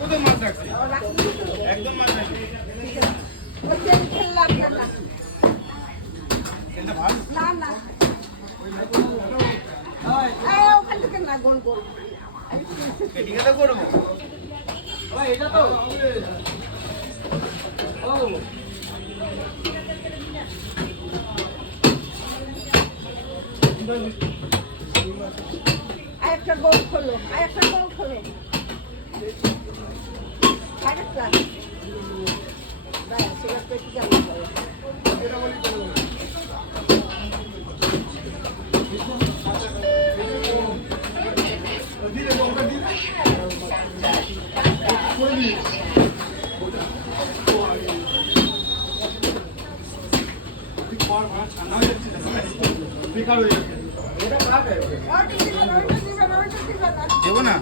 কোথায় মাছ রাখছে একদম মাছ রাখছে করবো এটা তো একটা গোল খোলো একটা গোল খোলো আরেকটা ব্যাস এবার পেটি যাবে দেবো না